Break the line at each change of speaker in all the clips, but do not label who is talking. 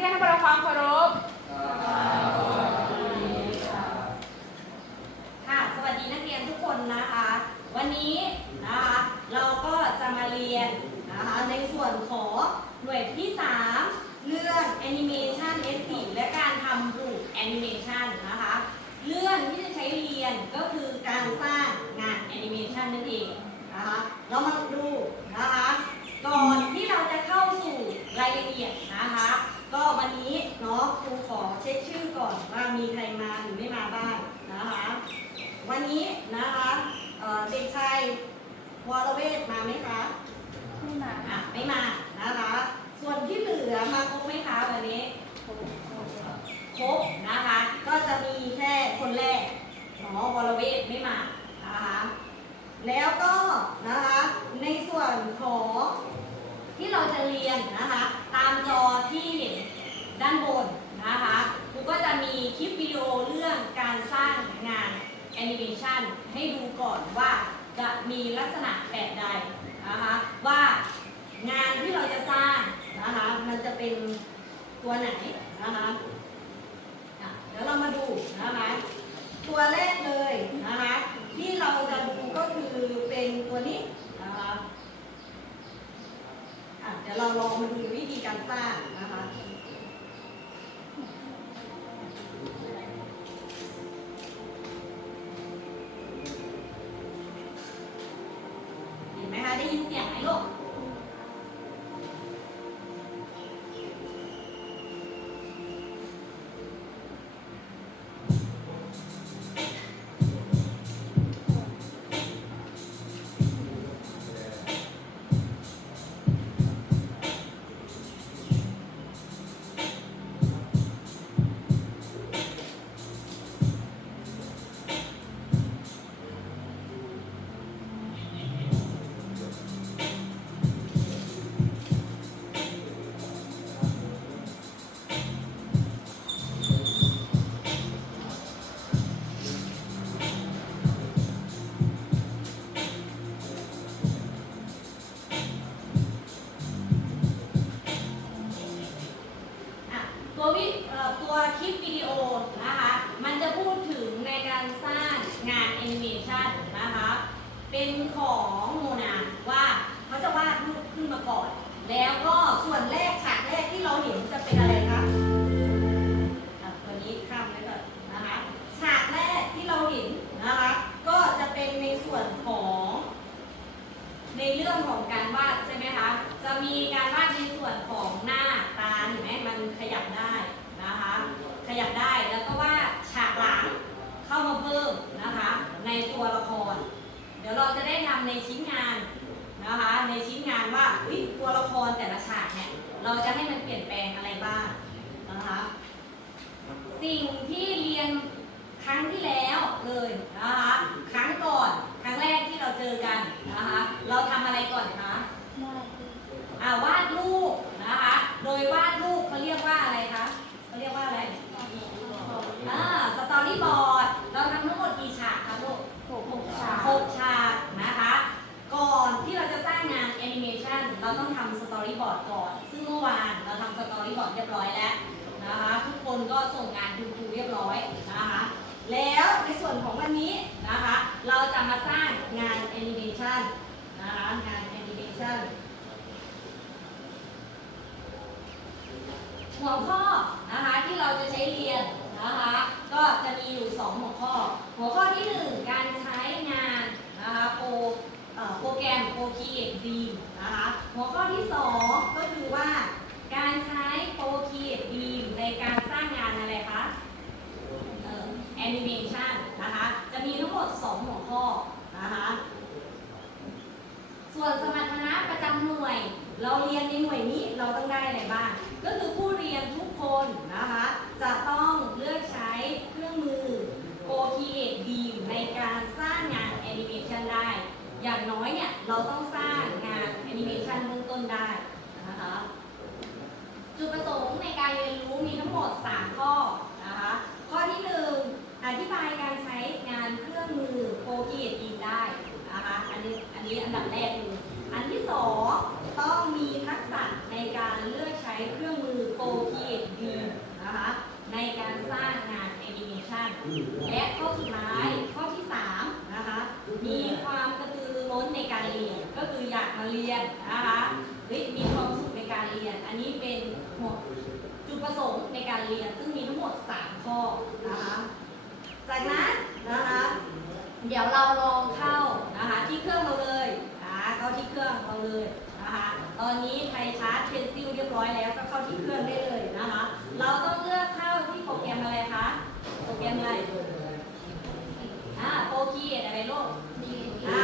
รียนให้ประความเคารพ
ค่ะ สวัสดีนักเรียนทุกคนนะคะ วันนี้นะคะเราก็จะมาเรียนนะคะในส่วนของหน่วยที่ 3 เรื่อง Animation S4 และการทำรูป Animation นะคะ เรื่องที่จะใช้เรียนก็คือการสร้างงาน Animation นั่นเองนะคะ เรามาดูนะคะ ก่อนที่เราจะเข้าสู่รายละเอียดนะคะ ก็วันนี้เนาะครูขอเช็คชื่อก่อนว่ามีใครมาหรือไม่มาบ้างนะคะ วั นนี้นะคะเอ่อเด็กชายวรเวทมาไหมคะ
ไม่มา
อะไม่มานะคะ ส่วนที่เหลือมาครบไหมคะวันนี้ ครบนะคะ ก็จะมีแค่คนแรกหมอวรเวทไม่มานะคะแล้วก็นะคะในส่วนของที่เราจะเรียนนะคะ ตามจอที่เห็นด้านบนนะคะครูก็จะมีคลิปวิดีโอเรื่องการสร้างงาน แอนิเมชันให้ดูก่อนว่าจะมีลักษณะแบบใดนะคะว่างานที่เราจะสร้างนะคะมันจะเป็นตัวไหนนะคะเดี๋ยวเรามาดูนะคะตัวแรกเลยนะคะที่เราจะดูก็คือเป็นตัวนี้นะคะะเดี๋ยวเราลองมาดูวิธีการสร้างนะคะ ตัววิตัวคลิปวิดีโอนะคะ มันจะพูดถึงในการสร้างงานแอนิเมชันนะคะ เป็นของโมนาว่าเขาจะวาดรูปขึ้นมาก่อน แล้วก็ส่วนแรกฉากแรกที่เราเห็นจะเป็นอะไรคะอะตัวนี้ข้ามไว้ก่อนนะคะฉากแรกที่เราเห็นนะคะ ก็จะเป็นในส่วนของ ในเรื่องของการวาดใช่ไหมคะ จะมีการวาดในส่วนของหน้า ยับได้นะคะ ขยับได้แล้วก็วาดฉากหลังเข้ามาเพิ่มนะคะ ในตัวละคร เดี๋ยวเราจะได้ทำในชิ้นงานนะคะ ในชิ้นงานว่าเฮ้ยตัวละครแต่ละฉากเนี่ยเราจะให้มันเปลี่ยนแปลงอะไรบ้างนะคะ สิ่งที่เรียนครั้งที่แล้วเลยนะคะครั้งก่อนครั้งแรกที่เราเจอกันนะคะ เราทำอะไรก่อนคะอ่าวาดรูป นะคะ โดยวาดรูปเขาเรียกว่าอะไรคะเขาเรียกว่าอะไรอ่าสตอรี่บอร์ด เราทำทั้งหมดกี่ฉากคะลูก
หกฉาก
หกฉากนะคะ ก่อนที่เราจะสร้างงานแอนิเมชันเราต้องทำสตอรี่บอร์ดก่อน ซึ่งเมื่อวานเราทำสตอรี่บอร์ดเรียบร้อยแล้วนะคะทุกคนก็ส่งงานคุณครูเรียบร้อยนะคะ แล้วในส่วนของวันนี้นะคะ เราจะมาสร้างงานแอนิเมชันนะคะงานแอนิเมชัน หัวข้อนะคะที่เราจะใช้เรียนนะคะก็จะมีอยู่ 2 หัวข้อ หัวข้อที่ 1 การใช้งานนะคะโปรเอ่อโปรแกรม Procreate Beam นะคะหัวข้อที่ 2 ก็คือว่าการใช้ Procreate Beam ในการสร้างงานอะไรคะเอ่อ Animation นะคะจะมีทั้งหมด 2 หัวข้อนะคะ ส่วนสมรรถนะประจำหน่วย เราเรียนในหน่วยนี้เราต้องได้อะไรบ้าง ก็คือผู้เรียนทุกคนนะคะ จะต้องเลือกใช้เครื่องมือ Procreate Beam ในการสร้างงานแอนิเมชันได้ อย่างน้อยเนี่ยเราต้องสร้างงานแอนิเมชันเบื้องต้นได้นะคะจุดประสงค์ในการเรียนรู้มีทั้งหมด 3 ข้อนะคะข้อที่ 1 อธิบายการใช้งานเครื่องมือ Procreate Beam ได้นะคะอันนี้อันนี้อันดับแรกเลยอันที่ 2 ต้องมีทักษะในการเลือกใช้เครื่องมือ Procreate นะคะเฮ้ยมีความสุขในการเรียน อันนี้เป็นหัวจุด ประสงค์ในการเรียนซึ่งมีทั้งหมด 3 ข้อนะคะจากนั้นนะคะ เดี๋ยวเราลองเข้านะคะที่เครื่องเราเลยนะเข้าที่เครื่องเราเลยนะคะตอนนี้ใครชาร์จเพนซิลเรียบร้อยแล้วก็เข้าที่เครื่องได้เลยนะคะ เราต้องเลือกเข้าที่โปรแกรมอะไรคะโปรแกรมอะไรอ่าโปรเกียอะไรลูกอ่า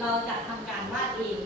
เราจะทำการวาดเอง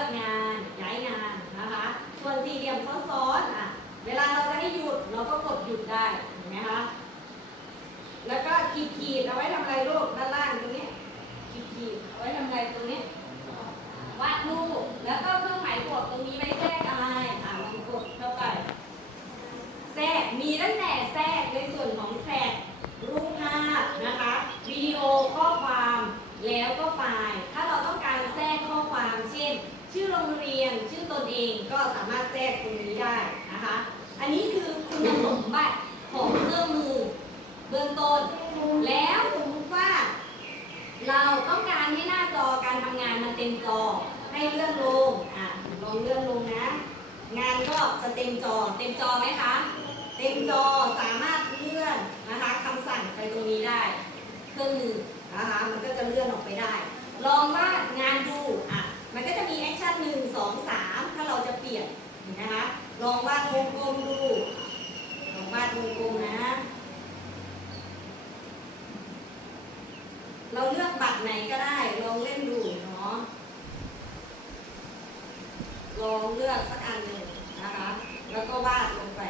อกงานย้ายงานนะคะ ส่วนสี่เหลี่ยมซ้อนๆอะเวลาเราจะให้หยุดเราก็กดหยุดได้เห็นไหมคะแล้วก็ขีดขีดๆเอาไว้ทำอะไรลูกด้านล่างตรงนี้ขีดขีดๆเอาไว้ทำอะไรตรงนี้วาดรูปแล้วก็เครื่องหมายบวกตรงนี้ไว้แทรกอะไรอะลองกดเข้าไปแทรกมีตั้งแต่แทรกในส่วนของแท็กรูปภาพนะคะวิดีโอข้อความแล้วก็ไฟล์ ถ้าเราต้องการแทรกข้อความเช่น ชื่อโรงเรียนชื่อตนเองก็สามารถแทรกตรงนี้ได้นะคะ อันนี้คือคุณสมบัติของเครื่องมือเบื้องต้น แล้วสมมติว่า เราต้องการให้หน้าจอการทำงานมันเต็มจอให้เลื่อนลงอะลองเลื่อนลงนะ งานก็จะเต็มจอเต็มจอไหมคะเต็มจอสามารถเลื่อนนะคะคำสั่งไปตรงนี้ได้ เครื่องมือนะคะมันก็จะเลื่อนออกไปได้ ลองว่างานดู มันก็จะมีแอคชั่นหนึ่งสองสามถ้าเราจะเปลี่ยนนะคะ ลองวาดวงกลมดู ลองวาดวงกลมนะ เราเลือกบัตรไหนก็ได้ ลองเล่นดูเนาะ ลองเลือกสักอันหนึ่งนะคะ แล้วก็วาดลงไป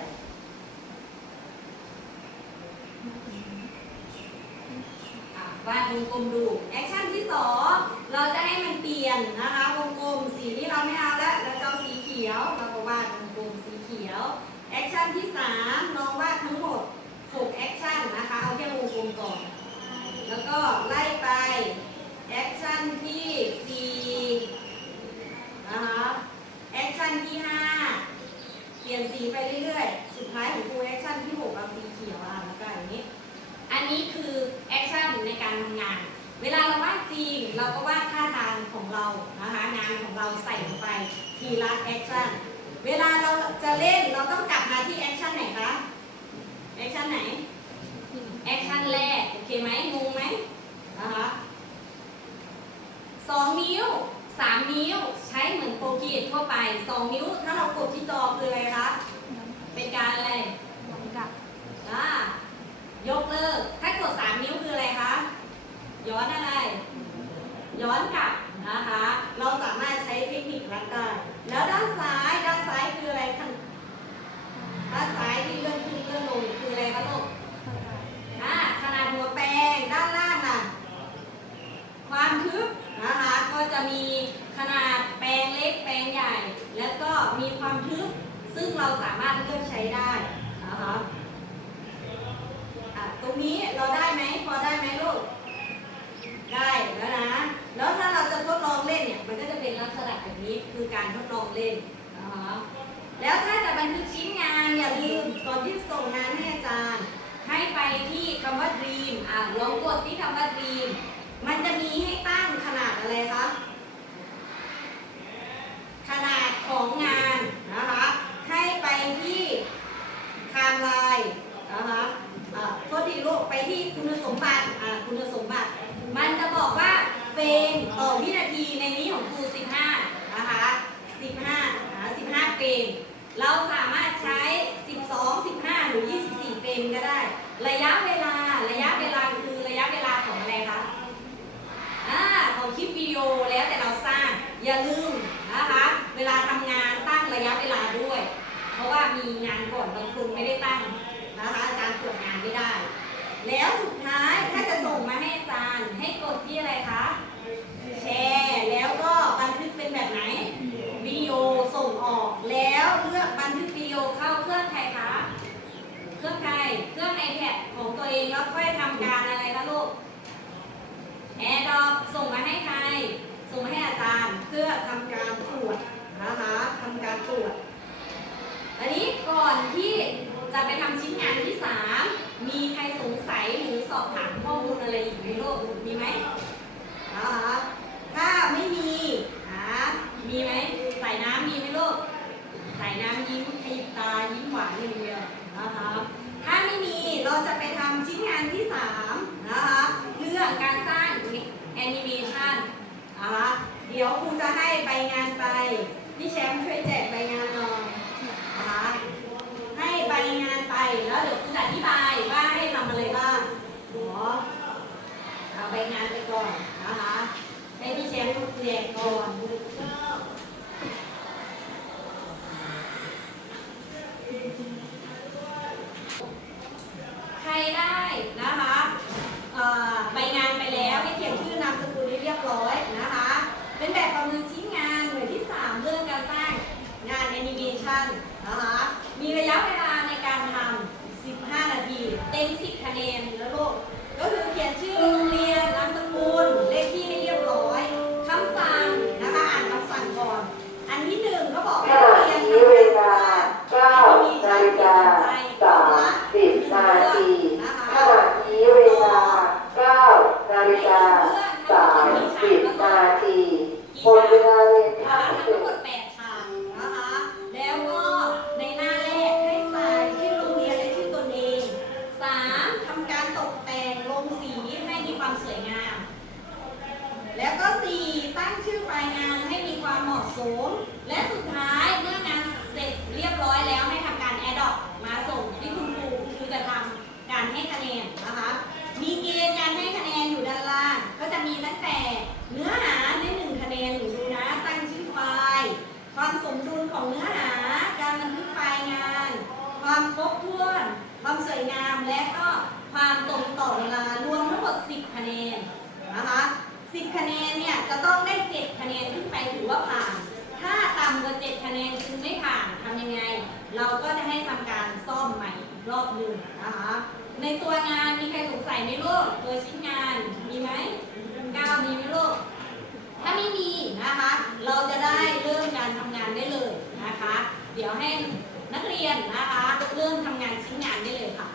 อะ วาดวงกลมดูแอคชั่นที่สองเราจะให้มันเปลี่ยนนะคะวงกลมสีนี้เราไม่เอาแล้วเราจะเอายวเราก็วาดวงกลมสีเขียวแอคชั่นที่สามน้องวาดทั้งหมด6แอคชั่นนะคะเอาแค่วงกลมก่อน แล้วก็ไล่ไปแอคชั่นที่สี่นะคะแอคชั่นที่ห้าเปลี่ยนสีไปเรื่อยๆ สุดท้ายของครูแอคชั่นที่หกเอาสีเขียวอะแล้วก็อย่างนี้ อันนี้คือแอคชั่นในการทำงาน เวลาเราวาดจริงเราก็วาดท่าทางของเรานะคะงานของเราใส่ลงไปทีละแอคชั่นเวลาเราจะเล่นเราต้องกลับมาที่แอคชั่นไหนคะแอคชั่นไหนแอคชั่นแรกโอเคไหมงงไหมนะคะสองนิ้วสามนิ้วใช้เหมือนโปรกีดทั่วไปสองนิ้วถ้าเรากดที่จอคืออะไรคะเป็นการอะไร
น้องกับ
อ่า ยกเลิก ถ้ากดสามนิ้วคืออะไรคะ ย้อนอะไร ย้อนกลับนะคะ เราสามารถใช้เทคนิครัดได้ แล้วด้านซ้าย ด้านซ้ายคืออะไรคะด้านซ้ายที่เลื่อนขึ้นเลื่อนลงคืออะไรคะลูกอ่าขนาดหัวแปลงด้านล่างน่ะ ความทึบนะคะ ก็จะมีขนาดแปลงเล็กแปลงใหญ่ แล้วก็มีความทึบ ซึ่งเราสามารถเลือกใช้ได้นะคะอะตรงนี้เราได้ไหมพอได้ไหมลูก ได้แล้วนะ แล้วถ้าเราจะทดลองเล่นเนี่ย มันก็จะเป็นลักษณะแบบนี้ คือการทดลองเล่นนะคะ แล้วถ้าจะบันทึกชิ้นงานอย่าลืมก่อนที่ส่งงานให้อาจารย์ ให้ไปที่คำว่า dream อะลองกดที่คำว่า dream มันจะมีให้ตั้งขนาดอะไรคะ ขนาดของงานนะคะ ให้ไปที่ไทม์ไลน์นะคะอะโทษทีลูกไปที่คุณสมบัติอะคุณสมบัติ มันจะบอกว่าเฟรมต่อวินาทีในนี้ของครู 15 นะคะ 15นะ15 เฟรม เราสามารถใช้ 12 15 หรือ 24 เฟรมก็ได้ ระยะเวลา ระยะเวลาคือระยะเวลาของอะไรคะ อ่าของคลิปวิดีโอแล้วแต่เราสร้าง อย่าลืมนะคะ เวลาทำงานตั้งระยะเวลาด้วย เพราะว่ามีงานก่อนบางคนไม่ได้ตั้งนะคะ อาจารย์ตรวจงานไม่ได้ แล้วสุดท้ายถ้าจะส่งมาให้อาจารย์ให้กดที่อะไรคะ แชร์แล้วก็บันทึกเป็นแบบไหน วิดีโอส่งออก แล้วเลือกบันทึกวิดีโอเข้าเครื่องใครคะ เครื่องใคร เครื่อง iPad ของตัวเองแล้วค่อยทำการอะไรคะลูก แอร์ดรอปส่งมาให้ใคร ส่งมาให้อาจารย์เพื่อทำการตรวจนะคะทำการตรวจ อันนี้ก่อนที่จะไปทำชิ้นงานที่ 3 มีใครสงสัยหรื อบถามข้อมูลอะไรอีกในโลกมีไหมนะคะถ้าไม่มีอ่ามีไหมใส่น้ำมีไหมลูกใส่น้ำยิ้มขยิบตายิ้มหวานอย่างเดียวนะคะถ้าไม่มีเราจะไป จะต้องได้7คะแนนขึ้นไปถือว่าผ่าน ถ้าต่ำกว่า7คะแนนคือไม่ผ่านทำยังไง เราก็จะให้ทำการซ่อมใหม่รอบหนึ่งนะคะ ในตัวงานมีใครสงสัยไหมลูกตัวชิ้นงานมีไหมก้าวมีไหมลูกถ้าไม่มีนะคะ เราจะได้เริ่มการทำงานได้เลยนะคะ เดี๋ยวให้นักเรียนนะคะ เริ่มทำงานชิ้นงานได้เลยค่ะ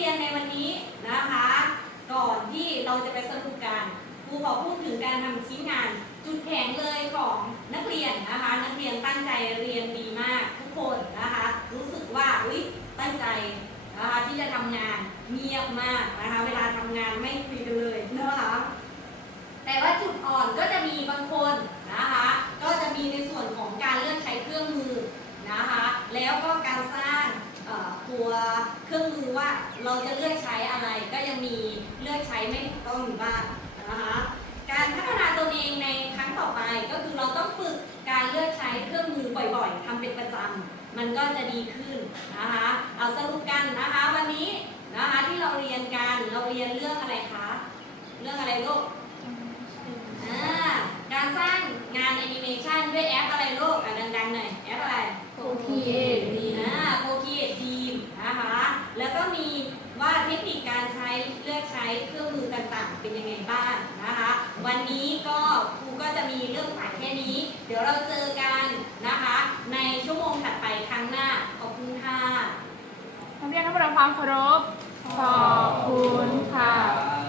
เรียนในวันนี้นะคะ ก่อนที่เราจะไปสรุปกันครูขอพูดถึงการทำชิ้นงาน จุดแข็งเลยของนักเรียนนะคะ นักเรียนตั้งใจเรียนดีมากทุกคนนะคะ รู้สึกว่าอุ๊ยตั้งใจนะคะที่จะทำงานเงียบมากนะคะ เวลาทำงานไม่คุยกันเลยนะคะแต่ว่าจุดอ่อนก็จะมีบางคนนะคะ ก็จะมีในส่วนของการเลือกใช้เครื่องมือนะคะ แล้วก็การสร้าง ตัวเครื่องมือว่าเราจะเลือกใช้อะไรก็ยังมีเลือกใช้ไม่ถูกต้องอยู่บ้างนะคะการพัฒนาตนเองในครั้งต่อไปก็คือเราต้องฝึกการเลือกใช้เครื่องมือบ่อยๆทำเป็นประจำมันก็จะดีขึ้นนะคะเอาสรุปกันนะคะวันนี้นะคะที่เราเรียนกันเราเรียนเรื่องอะไรคะเรื่องอะไรลูกการสร้างงานแอนิเมชันด้วยแอปอะไรลูกอะดังๆหน่อยแอปอะไร
Procreate
อ่า Procreate Team นะคะ แล้วก็มี ว่าเทคนิคการใช้เลือกใช้เครื่องมือต่างๆ เป็นยังไงบ้างนะคะ วันนี้ก็ครูก็จะมีเรื่องสายแค่นี้ เดี๋ยวเราเจอกันนะคะ ในชั่วโมงถัดไปครั้งหน้า ขอบคุณค่ะ
นักเรียนทั้งหมดความเคารพขอบคุณค่ะ